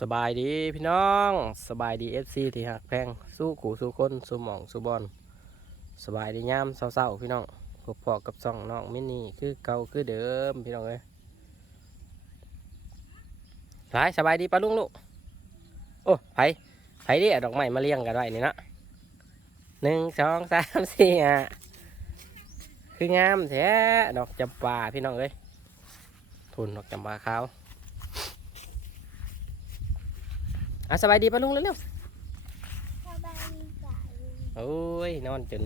สบายดีพี่น้องสบายดีเอฟซีที่หักแพงสู้ขู่สู้คนสู้หมองสู้บอลสบายดีย่ามเศร้าๆพี่น้องพบพอกับซองน้องมินี่คือเก่าคือเดิมพี่น้องเอ้ยหลายสบายดีปะลุงลูกโอ้ไผไผดิดอกไม้มาเลี้ยงกันไว้นี่นะหนึ่งสองสามสี่อะคืองามแท้ดอกจำปาพี่น้องเอ้ยทุนดอกจำปาขาว อะสบายดีปะลุงเร็วสบายดีจ้ะลุงๆโอ้ยนอนจน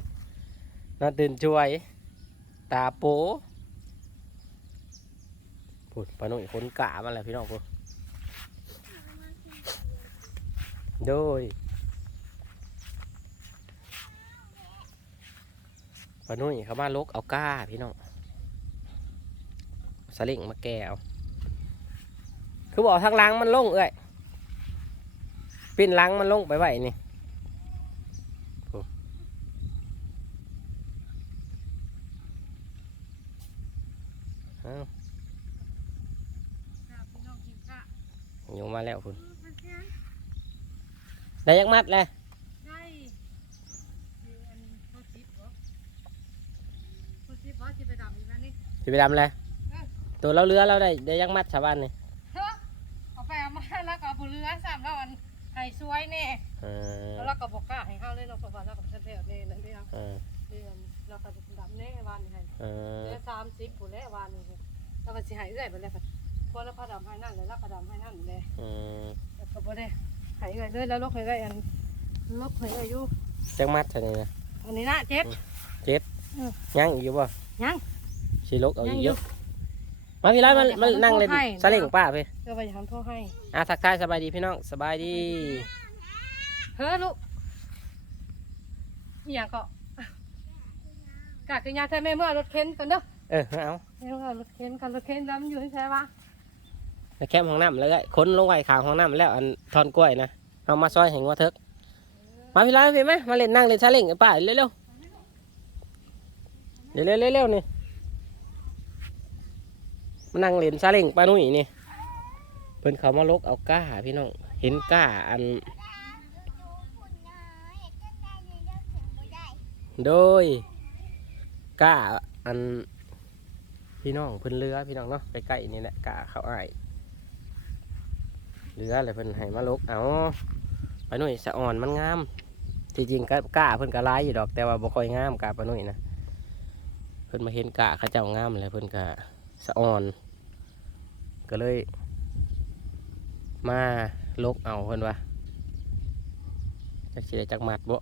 นอนตื่นช่วย ตาโปพูดปะนุ่ยคนกะมาแล้วพี่น้องพูดโดยปะนุ่ยเขามาลกเอาก้าพี่น้องสลิงมาแกเอาคือบอกทางหล้างมันลงเอ้ย ปิ้นหล้างมันลงไปไหวนี่อ้าวอยู่มาแล้วคุณได้ยักมัดเลยได้คืออันเขาซิปเหรอเขาซิปเหรอจะไปดำอีกแล้วนี่สิไปดำเลยตัวเราเรือเราได้ได้ยักมัดชาวบ้านนี่ ให้สวยแน่เออแล้วเราก็บอกกล้าให้เข้าเลยเราะเพราะว่าเราก็เป็นเทพแน่นั่นเองเออเดือนเราก็ดำแน่วันนี้ให้เออเดือนสามสิบผู้แล้ววันนี้เราก็สิให้เรื่อยไปเลยค่ะพอเราพาดำให้นั่นเลยเราก็ดำให้นั่นเลยเออแล้วก็บ่ได้ให้เรื่อยเลยแล้วลกให้เรื่อยอันลกให้เรื่อยอยู่ยักมัดเท่านี้นะอันนี้นะเจ็ดยังอีกอยู่บ่ยังสิลกเอายัอีงกอเยยู่อะ มาพี่ร้านมันมันนั่งเลยให้สลิงป้าพี่เดี๋ยวไปทำโทษให้ อะทักทายสบายดีพี่น้องสบายดีเฮ้อลูกนี่อย่างก็กะคือยาใช่ไหมเมื่อรถเข็นกันเด้อเออเอาเมื่อรถเข็นกันรถเข็นแล้วมันอยู่ที่ใช่ปะในแคมป์ห้องน้ำเลยค้นลงไว้ขางห้องน้ำแล้วอันทอนกล้วยนะเอามาซอยแห่งวัวเถิกมาพี่ร้านพี่ไหมมาเล่นนั่งเล่นสลิงกับป้าเร็วๆเร็วเร็วๆเร็วๆนี่ มานั่งเล่นซาเล้งป้านุ่ยนี่เพิ่นเขามาลกเอาก้าพี่น้องเห็นก้าอัน โดยก้าอันพี่น้องเพิ่นเรือพี่น้องเนาะใกล้ๆนี่แหละก้าเขาอ้ายเรืออะไรเพิ่นให้มาลกเอาป้านุ่ยสะอ่อนมันงามจริงๆก็ก้าเพิ่นก็ร้ายอยู่ดอกแต่ว่าบ่ค่อยงามก้าป้านุ่ยนะเพิ่นมาเห็นก้าเขาเจ้างามเลยเพิ่นก็ สะอ่อน ก็เลย มาลกเอาเพิ่นว่าจักสิได้จักมัดบ่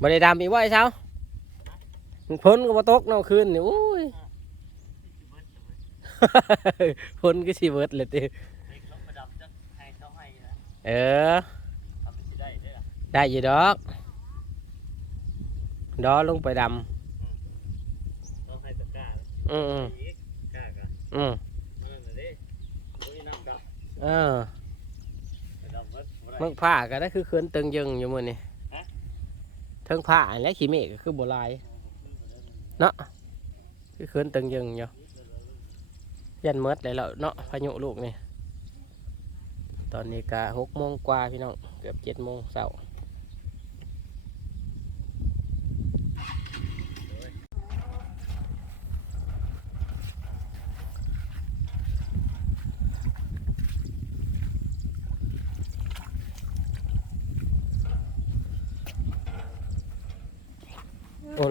บ่ได้ดำอีกว่าไอ้เช้าพ้นก็บ่ตกเนาะคืนนี่โอ้ยพ้นก็สิเบิดเลยติเออได้อยู่ดอก ดอลงไปดำอืมอืมอืมเออมึงผ้าก็ได้คือเขินตึงยึงอยู่มื้อนี่ฮะ เทิงผ้าและขี้เมฆก็คือโบลายเนาะคือเขินตึงยึงอยู่ยันเมดเลยแล้วเนาะพายุลูกนี่ตอนนี้ก็หกโมงกว่าพี่น้องเกือบเจ็ดโมงเช้า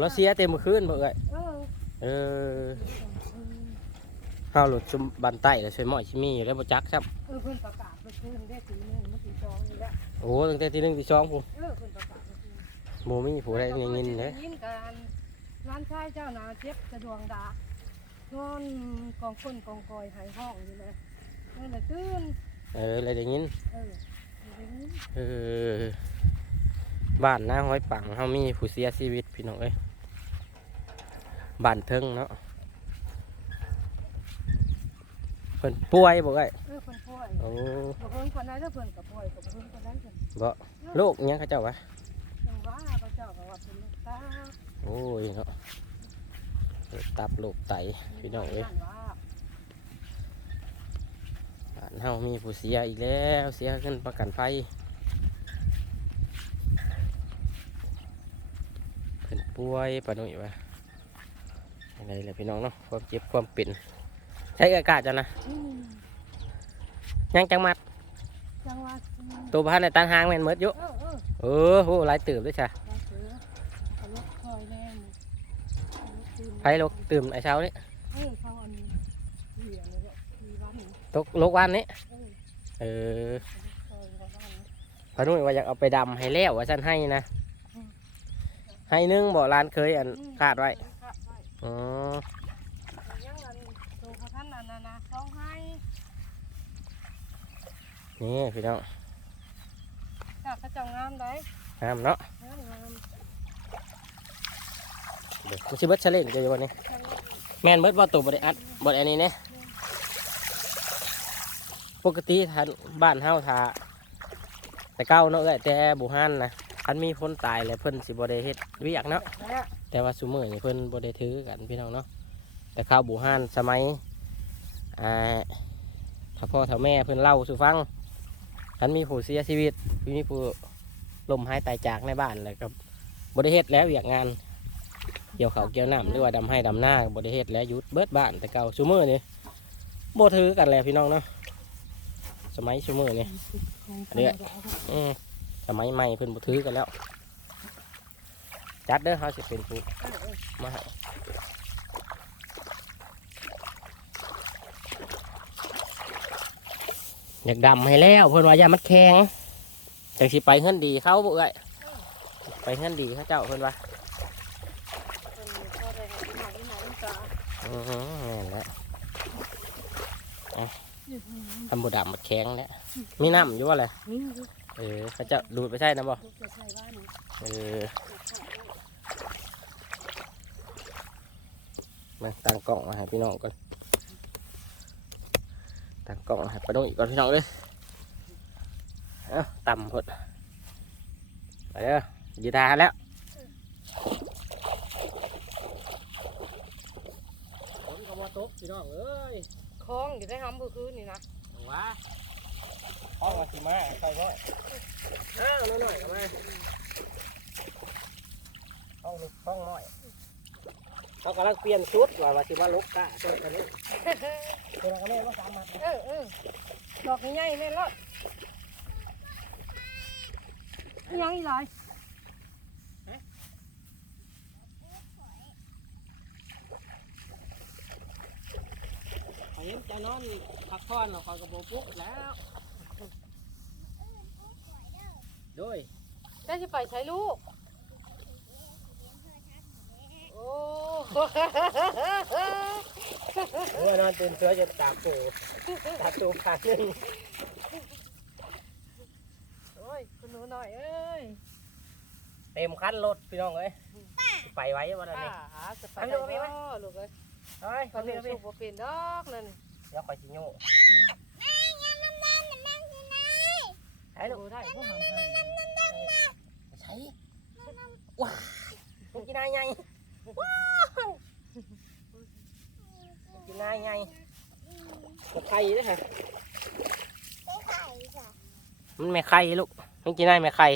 แล้วเสียเต็มมือคืนเพื่อนเออเออข้าวหลุดชุมบันไต้แล้วช่วยหมอยชิมีอยู่แล้วบ่จักครับเออเพิ่นประกาศไปคืนได้ตีหนึงมันตีสองนี่แหละโอ้โหตั้งแต่ที่หนึ่งที่สองผมเออเพิ่นประกาศไปคืนโมมีผู้ใดได้ยินเลยยินกันร้านชายเจ้านาเจ็บสะดวงดานอนกองคนกองกอยหายห้องอยู่เลยนั่นแหละตื่นเอออะไรได้ยินเอออยู่ในนี้เออบ้านนาห้อยปังเฮามีผู้เสียชีวิตพี่น้องเอ้ย บ้านเทิงเนาะเพิ่นป่วยบ่ไอ้เออเพิ่นป่วยโอ้บ่เพิ่นคนใดแล้วเพิ่นก็ป่วยก็บ่เพิ่นคนใดเพิ่นบ่โรคอิหยังเขาเจ้าวะจังว่าพระเจ้าก็ว่าเป็นลูกตาโอ้ยเนาะโรคตับโรคไตพี่น้องเอ้ยว่าานเฮามีผู้เสียอีกแล้วเสียเงินประกันภัยเพิ่นป่วยปะหนุ่ยวะ อะไรแหละพี่น้องเนาะความเจ็บความเป็นใช้อากาศจ้ะนะอืมยังจังมัดจังหวัดอืมตัวบ้านในตันหางแม่นเมดอยู่เออเออเออโหหลายตื่นด้วยจ้ะว่าเสือเอารถคอยแน่นเอารถตื่นไผลกตื่นไอ้เช้านี่เออเขาอันนี้เหลี่ยมเลยเนี่ยมีวันนี้ตกลกวันนี้เออเออคอยเขาบ้านนะพะนุ่ยว่าอยากเอาไปดำให้แล้วว่าฉันให้นะให้นึ่งบ่ร้านเคยอันคาดไว้คาดไว้ อ๋อยังอันตัวเขาท่านนั่นน่ะนะเขาให้นี่พี่น้องถ้าเขาเจ้างามได้งามเนาะงามงามเดี๋ยวมันสิเบิดเฉลงเดี๋ยววันนี้แมนเบิดบ่ตัวบ่ได้อัดบ่ได้อันนี้เนี่ยปกติท่านบ้านเฮาถาแต่เก้าเนาะเอ้ยแต่บุหันนะคันมีคนตายแล้วเพิ่นสิบ่ได้เฮ็ดเวียกเนาะ แต่ว่าซุมื้อนี่เพิ่นบ่ได้ถือกันพี่น้องเนาะแต่ข้าวบุหันสมัยอ่าถ้าพ่อถ้าแม่เพิ่นเล่าสู่ฟังคันมีผู้เสียชีวิตมีผู้ลมหายตายจากในบ้านแล้วก็บ่ได้เฮ็ดแล้วเวียกงานเกี่ยวเขาเกี่ยวน้ำหรือว่าดำให้ดำหน้าบริเฮ็ดแล้วยุดเบิดบ้านแต่เก่าชูมือนี่โบถือกันแล้วพี่น้องเนาะสมัยชูมือนี่เดี๋ยวอืมสมัยใหม่เพิ่นบ่ถือกันแล้ว จัดเด้อเขาสิเป็นผู้มาให้อยากดำให้แล้ว เพิ่นว่าอย่ามันแข็งจังสิไปเฮือนดีเขาบ่เอ้ยไปเฮือนดีเขาเจ้าเพิ่นว่าเป็นพ่อได้ให้ที่ไหนที่ไหนจ้าอือฮึแม่นแล้วอืมทำบุดำมันแข็งแล้วมีน้ำอยู่ว่าอะไรนี่ลูกเออเขาจะดูดไปใช่นะบ่ลูกจะใช้บ้านนี่เออ มาตั้งกล่องมาให้พี่น้องก่อนตั้งกล่องให้ปลาดุกอีกก่อนพี่น้องเลยเอ้าต่ำพดไปเด้ออยืดาแล้วฝนก็บ่ตกพี่น้องเอ้ยคล้องอยู่ได้ห้ำบุคืนนี่นะว้าห้องมาสิมาใส่พ่อเอ้าหน่อยๆก็มาห้องนี้ห้องน้อย เขากำลังเปลี่ยนชุดว่าว่าสิมาลกกะตัวนี้ตัวเราก็เลยว่าสามมัดเออเออดอกใหญ่ๆแม่นรถยังอีหลายเขาเห็นใจนอนพักผ่อนเราคอยกระโบปุ๊กแล้วโดยได้จะไปใช้ลูก โอ้เมื่อนอนตื่นเสือจะตาปูตาตูขาหนึ่งโอ้ยคุณหนูหน่อยเอ้ยเต็มคันรถพี่น้องเอ้ยไปไว้วันป้านี้หาจะไปเอาได้ลูกเอาพี่ไหมบ่ลูกเอ้ยเฮ้ยตอนนี้พี่สุกบ่เป็นดอกนั่นนี่เดี๋ยวคอยสิโย่แม่ยังน้ำมันน่ะแม่ที่ไหนใช้ลูกบ่ได้ผู้หันไปใช้ว้ายมึงกินอะไรไงว้าวมึง กินอะไรไงกบไข่ด้วยฮะไปไข่จ้ะมันไม่ไข่ลูกมึงกินอะไรไม่ไข่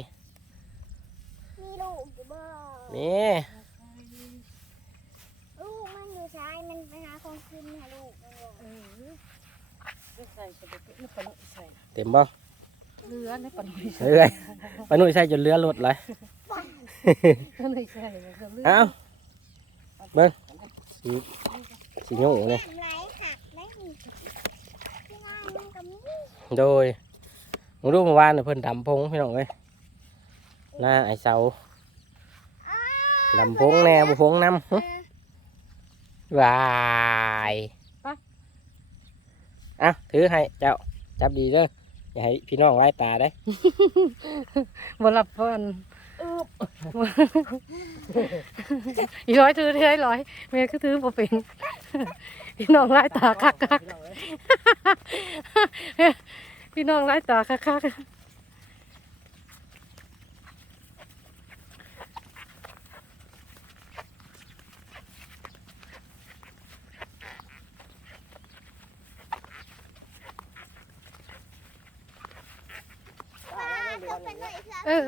มีลูกอยู่บ่นี่ลูกมันอยู่ชายมันไปหาของกินหาลูกมันบอกเออไม่ใส่จะไปเป็นปลาหนุใส่เต็มบ่เรือในปลาหนุเรื่อยปลาหนุ่ยใส่จนเรือหลุดเลยปลาหนุใส่มันก็เรือเอ้า เบิ้งสีสีโย่เนี่ยโดยมึงรู้เมื่อวานเพิ่นดำพงพี่น้องเอ้ยหน้าไอ้เสาดำพงแน่บุพงน้ำวายอะถือให้เจ้าจับดีเด้ออย่าให้พี่น้องไล่ตาได้บ่รับเพิ่น อีร้อยถือเท่ร้อยเมย์ก็ถือบ่เป็นพี่น้องไล่ตาคักคักพี่น้องไล่ตาคักคักเออ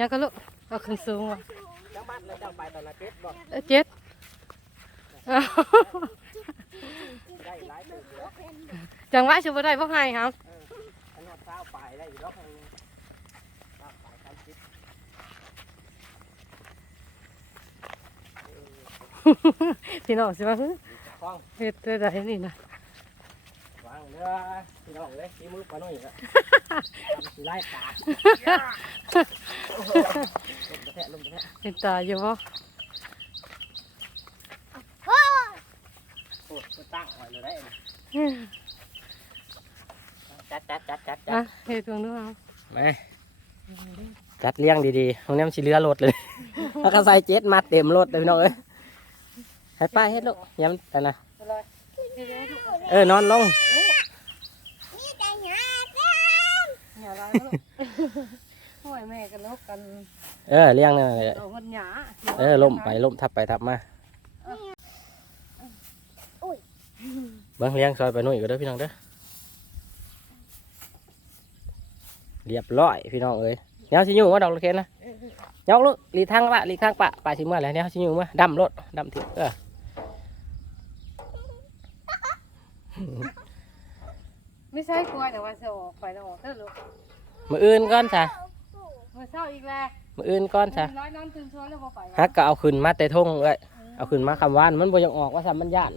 ยังก็ลูกเอาขึ้นสูงว่ะเจ้าบ้านเลยเจ้าไปตอนละเจ็ดบอกเอ้ยเจ็ดอ้าวได้หลายตัวอยู่แล้วจังหวะชิบได้บ่ให้ครับขนาดเท้าไปได้อยู่รอบนึงเท้าไปสามสิบพี่น้องสิว่าเฮ้ยฟ้องเฮ็ดได้ไดนี่นะวางเรือ พี่น้องเลยที่มือปลาหน่อยละสีไล่ตาโอ้โหลมกระแทะลมกระแทะเห็นตาอยู่บ่โอ้โอ้ก็ตั้งไว้เลยได้จัดจัดจัดจัดจัอะดเฮ็ดเบิ่งดูเอามาจัดเลี้ยงดีๆตรงนี้มันสิเรือรถเลยแล้วก็ใส่เจ็ดมาเต็มรถเลยพี่น้องเอ้ยให้ป้าเฮ็ดลูกย้ำแต่นะอะไรเฮ็ดให้ลูกเออนอนลงนี่ใจหยาบแล้ว อย่าร้ายลูกโอ้ยแม่กันลกกันเออเลี้ยงนั่นแหละเอามันหยาเออล่มไปล่มทับไปทับมาเบิ้งเลี้ยงซอยไปหนุ่ยก็เด้อพี่น้องเด้อเรียบร้อยพี่น้องเอ้ยเนี้ยสิอยู่ว่าดอกลูกเคนนะยกลูกหลีทางปะหลีทางปะปะสิเมื่อไหร่เนี้ยสิอยู่เมื่อดำรถดำเถียเออไม่ใช่กล้วยแต่ว่าสิออกไปแล้วออกเด้อลูก มืออื่นก่อนจ้ะมื้อเช้าอีกแล้วมืออื่นก่อนจ้ะร้อยน้ำตื่นช้อนแล้วบ่ไปฮักก็เอาขึ้นมาแต่ทงเอ้ยเอาขึ้นมาคำว่านมันบ่ยังออกว่าซ้ำมันย่าน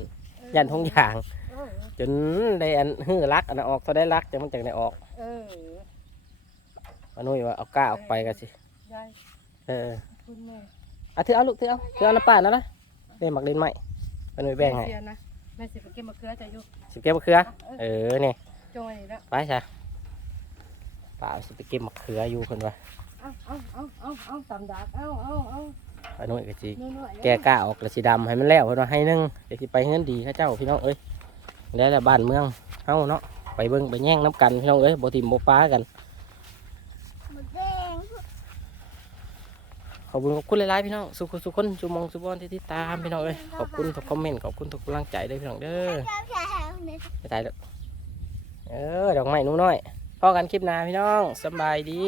ย่านทงยางเออจนได้อันฮื้อรักอันนั้นออกก็ได้รักจังมันจังได้ออกเออมาหนุ่ยว่าเอาก้าออกไปกันสิยายเออคุณแม่เอาถือเอาลูกถือเอาถือเอาน้ำป่านั่นนะเล่นหมักเล่นไหมมาหนุ่ยแบ่งให้เสียนะแม่สิไปเก็บมะเขือจะอยู่สิเก็บมะเขือเออนี่จงไว้นี่แล้วไปจ้ะ ป่าสิไปเก็บมะเขืออยู่คนว่าเอาเอาเอาเอาเอาตำดากเอาเอาเอามาหนุ่ยก็สิน้อยๆแกก้าออกแล้วสีดำให้มันแล้วเพิ่นว่าให้นึ่งเดี๋ยวสิไปเงินดีเข้าเจ้าพี่น้องเอ้ยแล้วแต่บ้านเมืองเฮาเนาะไปเบิ่งไปแย่งน้ำกันพี่น้องเอ้ยบ่ทิมบ่ป้ากันหมดแดงขอบคุณขอบคุณหลายๆพี่น้องสุขสุขคนสุมองสุบอนที่ติดตามพี่น้องเอ้ยขอบคุณทุกคอมเมนต์ขอบคุณทุกกำลังใจเด้อพี่น้องเด้อเจ้าชายเนี่ยไม่ตายแล้วเออดอกไม้หนุ่น้อย พอกันคลิปหน้าพี่น้องสบายดี